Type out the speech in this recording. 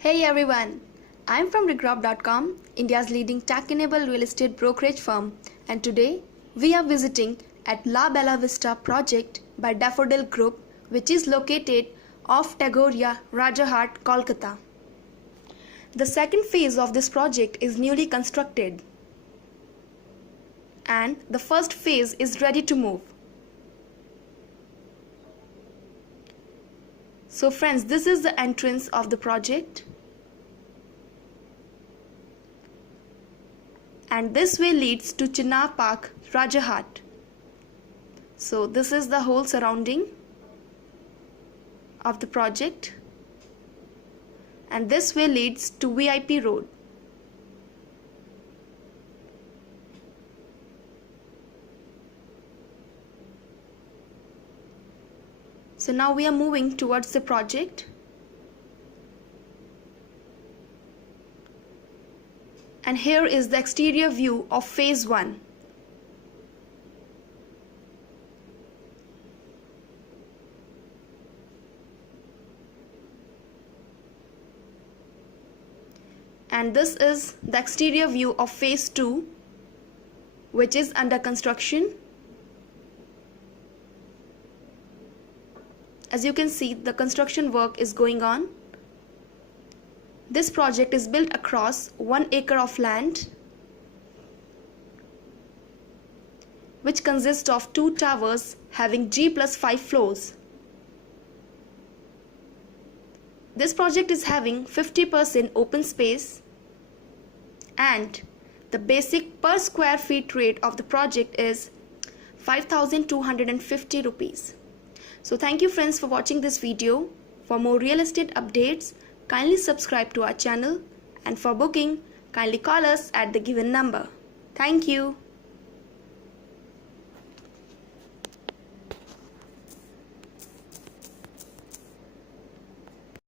Hey everyone, I'm from Regrob.com, India's leading tech-enabled real estate brokerage firm, and today we are visiting at La Bella Vista project by Daffodil Group, which is located off Teghoria Rajarhat Kolkata. The second phase of this project is newly constructed and the first phase is ready to move. So friends, this is the entrance of the project, and this way leads to Chinar Park, Rajarhat. So this is the whole surrounding of the project, and this way leads to VIP Road. So now we are moving towards the project, and here is the exterior view of phase 1. And this is the exterior view of phase 2, which is under construction. As you can see, the construction work is going on. This project is built across 1 acre of land, which consists of 2 towers having G+5 floors. This project is having 50% open space, and the basic per square feet rate of the project is 5,250 rupees. So thank you friends for watching this video. For more real estate updates, kindly subscribe to our channel, and for booking, kindly call us at the given number. Thank you.